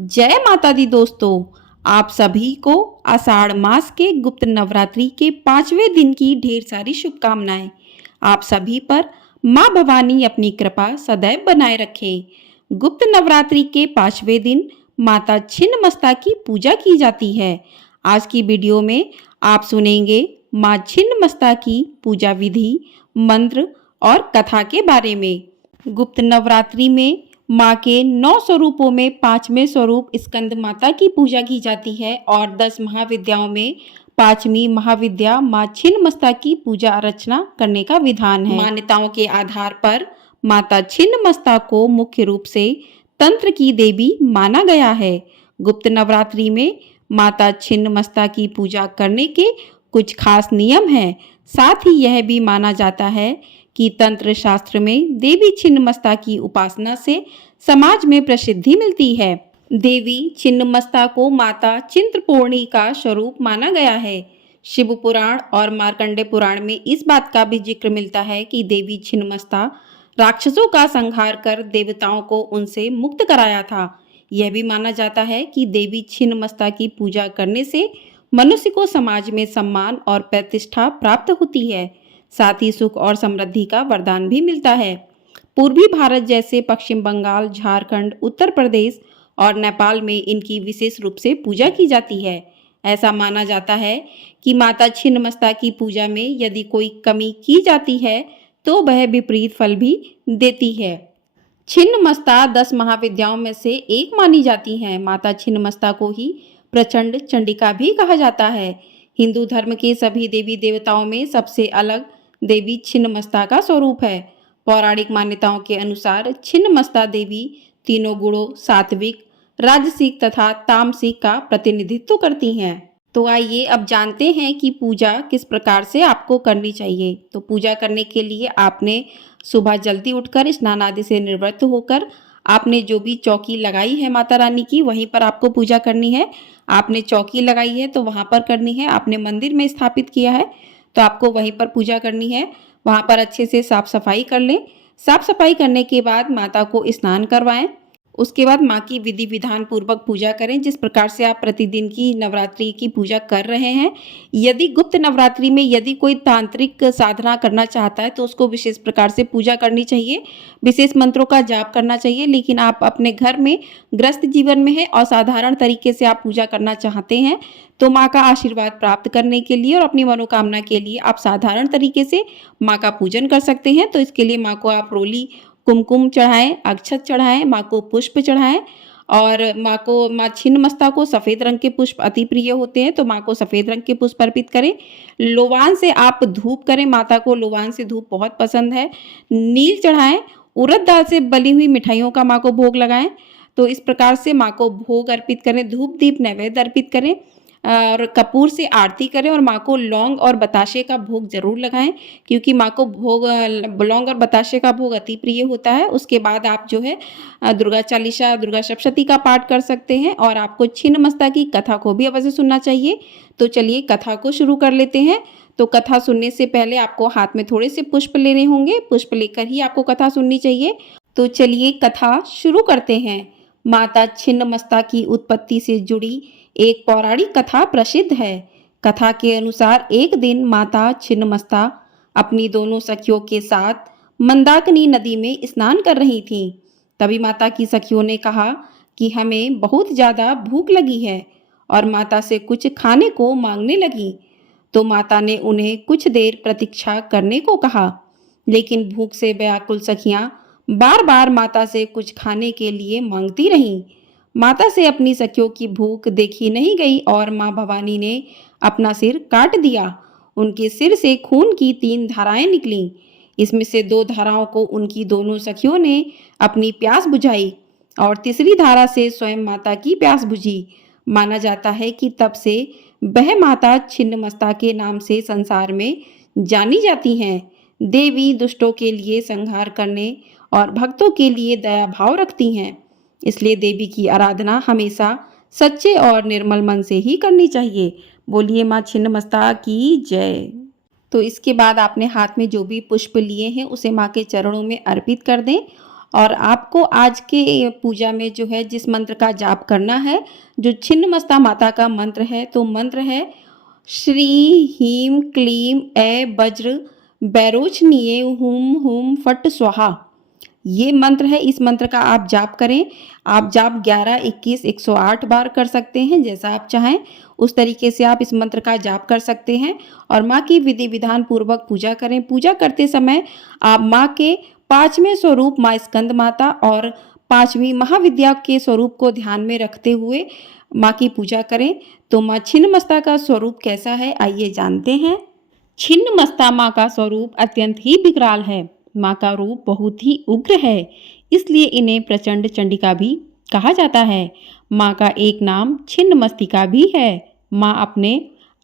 जय माता दी दोस्तों। आप सभी को आषाढ़ मास के गुप्त नवरात्रि के 5वें दिन की ढेर सारी शुभकामनाएं। आप सभी पर माँ भवानी अपनी कृपा सदैव बनाए रखे। गुप्त नवरात्रि के 5वें दिन माता छिन्नमस्ता की पूजा की जाती है। आज की वीडियो में आप सुनेंगे माँ छिन्नमस्ता की पूजा विधि, मंत्र और कथा के बारे में। गुप्त नवरात्रि में माँ के 9 स्वरूपों में 5वें स्वरूप स्कंद माता की पूजा की जाती है और 10 महाविद्याओं में 5वीं महाविद्या माँ छिन्नमस्ता की पूजा अर्चना करने का विधान है। मान्यताओं के आधार पर माता छिन्नमस्ता को मुख्य रूप से तंत्र की देवी माना गया है। गुप्त नवरात्रि में माता छिन्नमस्ता की पूजा करने के कुछ खास नियम हैं। साथ ही यह भी माना जाता है कि तंत्र शास्त्र में देवी छिन्नमस्ता की उपासना से समाज में प्रसिद्धि मिलती है। देवी छिन्नमस्ता को माता चिंतपूर्णी का स्वरूप माना गया है। शिव पुराण और मार्कंडे पुराण में इस बात का भी जिक्र मिलता है कि देवी छिन्नमस्ता राक्षसों का संहार कर देवताओं को उनसे मुक्त कराया था। यह भी माना जाता है कि देवी छिन्नमस्ता की पूजा करने से मनुष्य को समाज में सम्मान और प्रतिष्ठा प्राप्त होती है। साथ ही सुख और समृद्धि का वरदान भी मिलता है। पूर्वी भारत जैसे पश्चिम बंगाल, झारखंड, उत्तर प्रदेश और नेपाल में इनकी विशेष रूप से पूजा की जाती है। ऐसा माना जाता है कि माता छिन्नमस्ता की पूजा में यदि कोई कमी की जाती है तो वह विपरीत फल भी देती है। छिन्नमस्ता 10 महाविद्याओं में से एक मानी जाती है। माता छिन्नमस्ता को ही प्रचंड चंडिका भी कहा जाता है। हिंदू धर्म के सभी देवी देवताओं में सबसे अलग देवी छिन्नमस्ता का स्वरूप है। पौराणिक मान्यताओं के अनुसार छिन्नमस्ता देवी तीनों गुणों सात्विक, राजसिक तथा तामसिक का प्रतिनिधित्व करती हैं। तो आइए अब जानते हैं कि पूजा किस प्रकार से आपको करनी चाहिए। तो पूजा करने के लिए आपने सुबह जल्दी उठकर स्नान आदि से निवृत्त होकर आपने जो भी चौकी लगाई है माता रानी की, वहीं पर आपको पूजा करनी है। आपने चौकी लगाई है तो वहां पर करनी है। आपने मंदिर में स्थापित किया है तो आपको वहीं पर पूजा करनी है। वहां पर अच्छे से साफ सफाई कर लें। साफ सफाई करने के बाद माता को स्नान करवाएं। उसके बाद माँ की विधि विधान पूर्वक पूजा करें जिस प्रकार से आप प्रतिदिन की नवरात्रि की पूजा कर रहे हैं। यदि गुप्त नवरात्रि में यदि कोई तांत्रिक साधना करना चाहता है तो उसको विशेष प्रकार से पूजा करनी चाहिए, विशेष मंत्रों का जाप करना चाहिए। लेकिन आप अपने घर में गृहस्थ जीवन में हैं और साधारण तरीके से आप पूजा करना चाहते हैं तो माँ का आशीर्वाद प्राप्त करने के लिए और अपनी मनोकामना के लिए आप साधारण तरीके से माँ का पूजन कर सकते हैं। तो इसके लिए माँ को आप रोली कुमकुम चढ़ाएं, अक्षत चढ़ाएं, माँ को पुष्प चढ़ाएं और माँ छिन्नमस्ता को सफ़ेद रंग के पुष्प अति प्रिय होते हैं तो माँ को सफ़ेद रंग के पुष्प अर्पित करें। लोवान से आप धूप करें, माता को लोवान से धूप बहुत पसंद है। नील चढ़ाएं, उड़द दाल से बनी हुई मिठाइयों का माँ को भोग लगाएं। तो इस प्रकार से माँ को भोग अर्पित करें, धूप दीप नैवेद्य अर्पित करें और कपूर से आरती करें और माँ को लौंग और बताशे का भोग जरूर लगाएं क्योंकि माँ को भोग लौंग और बताशे का भोग अति प्रिय होता है। उसके बाद आप जो है दुर्गा चालीसा, दुर्गा सप्तशती का पाठ कर सकते हैं और आपको छिन्नमस्ता की कथा को भी अवश्य सुनना चाहिए। तो चलिए कथा को शुरू कर लेते हैं। तो कथा सुनने से पहले आपको हाथ में थोड़े से पुष्प लेने होंगे, पुष्प लेकर ही आपको कथा सुननी चाहिए। तो चलिए कथा शुरू करते हैं। माता छिन्नमस्ता की उत्पत्ति से जुड़ी एक पौराणिक कथा प्रसिद्ध है। कथा के अनुसार एक दिन माता छिन्नमस्ता अपनी दोनों सखियों के साथ मंदाकिनी नदी में स्नान कर रही थीं। तभी माता की सखियों ने कहा कि हमें बहुत ज़्यादा भूख लगी है और माता से कुछ खाने को मांगने लगी। तो माता ने उन्हें कुछ देर प्रतीक्षा करने को कहा, लेकिन भूख से व्याकुल सखियां बार बार माता से कुछ खाने के लिए मांगती रहीं। माता से अपनी सखियों की भूख देखी नहीं गई और माँ भवानी ने अपना सिर काट दिया। उनके सिर से खून की 3 धाराएं निकलीं। इसमें से 2 धाराओं को उनकी दोनों सखियों ने अपनी प्यास बुझाई और तीसरी धारा से स्वयं माता की प्यास बुझी। माना जाता है कि तब से वह माता छिन्नमस्ता के नाम से संसार में जानी जाती हैं। देवी दुष्टों के लिए संहार करने और भक्तों के लिए दया भाव रखती हैं। इसलिए देवी की आराधना हमेशा सच्चे और निर्मल मन से ही करनी चाहिए। बोलिए माँ छिन्नमस्ता की जय। तो इसके बाद आपने हाथ में जो भी पुष्प लिए हैं उसे माँ के चरणों में अर्पित कर दें और आपको आज के पूजा में जो है जिस मंत्र का जाप करना है, जो छिन्नमस्ता माता का मंत्र है, तो मंत्र है श्री ह्रीं क्लीं ऐ वज्र बैरोचनीये हुम हुम फट स्वाहा। ये मंत्र है, इस मंत्र का आप जाप करें। आप जाप 11, 21, 108 बार कर सकते हैं, जैसा आप चाहें उस तरीके से आप इस मंत्र का जाप कर सकते हैं और माँ की विधि विधान पूर्वक पूजा करें। पूजा करते समय आप माँ के 5वें स्वरूप माँ स्कंद माता और 5वीं महाविद्या के स्वरूप को ध्यान में रखते हुए माँ की पूजा करें। तो माँ छिन्नमस्ता का स्वरूप कैसा है, आइए जानते हैं। छिन्नमस्ता माँ का स्वरूप अत्यंत ही विकराल है। माँ का रूप बहुत ही उग्र है, इसलिए इन्हें प्रचंड चंडिका भी कहा जाता है। माँ का एक नाम छिन्नमस्तिका भी है। माँ अपने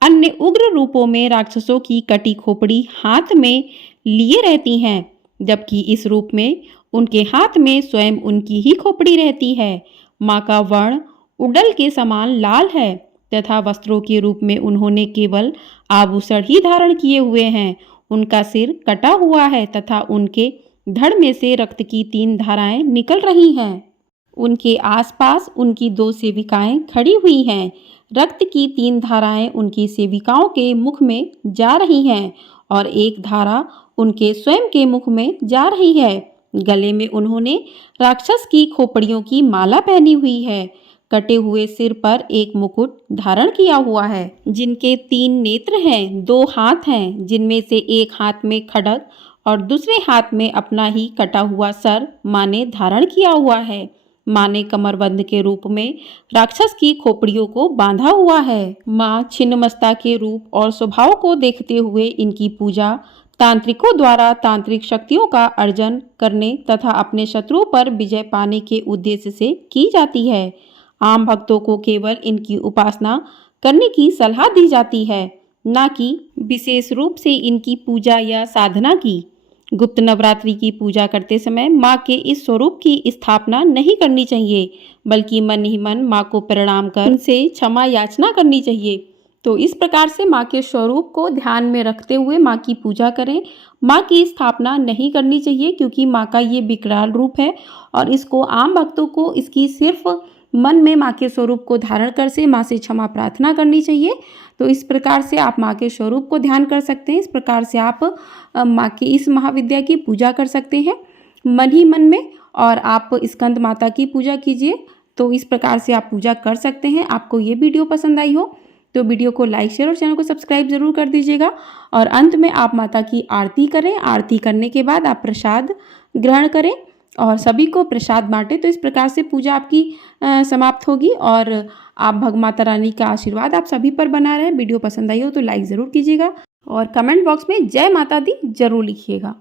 अन्य उग्र रूपों में राक्षसों की कटी खोपड़ी हाथ में लिए रहती हैं, जबकि इस रूप में उनके हाथ में स्वयं उनकी ही खोपड़ी रहती है। माँ का वर्ण उडल के समान लाल है तथा वस्त्रों के रूप में उन्होंने केवल आभूषण ही धारण किए हुए हैं। उनका सिर कटा हुआ है तथा उनके धड़ में से रक्त की 3 धाराएं निकल रही हैं। उनके आसपास उनकी 2 सेविकाएं खड़ी हुई हैं। रक्त की 3 धाराएं उनकी सेविकाओं के मुख में जा रही हैं और एक धारा उनके स्वयं के मुख में जा रही है। गले में उन्होंने राक्षस की खोपड़ियों की माला पहनी हुई है। कटे हुए सिर पर एक मुकुट धारण किया हुआ है, जिनके 3 नेत्र हैं, 2 हाथ हैं, जिनमें से एक हाथ में खड्ग और दूसरे हाथ में अपना ही कटा हुआ सर माँ ने धारण किया हुआ है। माँ ने कमरबंद के रूप में राक्षस की खोपड़ियों को बांधा हुआ है। माँ छिन्नमस्ता के रूप और स्वभाव को देखते हुए इनकी पूजा तांत्रिकों द्वारा तांत्रिक शक्तियों का अर्जन करने तथा अपने शत्रुओं पर विजय पाने के उद्देश्य से की जाती है। आम भक्तों को केवल इनकी उपासना करने की सलाह दी जाती है, न कि विशेष रूप से इनकी पूजा या साधना की। गुप्त नवरात्रि की पूजा करते समय माँ के इस स्वरूप की स्थापना नहीं करनी चाहिए, बल्कि मन ही मन माँ को प्रणाम कर उनसे क्षमा याचना करनी चाहिए। तो इस प्रकार से माँ के स्वरूप को ध्यान में रखते हुए माँ की पूजा करें। माँ की स्थापना नहीं करनी चाहिए, क्योंकि माँ का ये विकराल रूप है और इसको आम भक्तों को इसकी सिर्फ मन में माँ के स्वरूप को धारण कर से माँ से क्षमा प्रार्थना करनी चाहिए। तो इस प्रकार से आप माँ के स्वरूप को ध्यान कर सकते हैं। इस प्रकार से आप माँ की इस महाविद्या की पूजा कर सकते हैं मन ही मन में, और आप स्कंद माता की पूजा कीजिए। तो इस प्रकार से आप पूजा कर सकते हैं। आपको ये वीडियो पसंद आई हो तो वीडियो को लाइक, शेयर और चैनल को सब्सक्राइब जरूर कर दीजिएगा। और अंत में आप माता की आरती करें। आरती करने के बाद आप प्रसाद ग्रहण करें और सभी को प्रसाद बांटें। तो इस प्रकार से पूजा आपकी समाप्त होगी और आप माता रानी का आशीर्वाद आप सभी पर बना रहे। वीडियो पसंद आई हो तो लाइक ज़रूर कीजिएगा और कमेंट बॉक्स में जय माता दी जरूर लिखिएगा।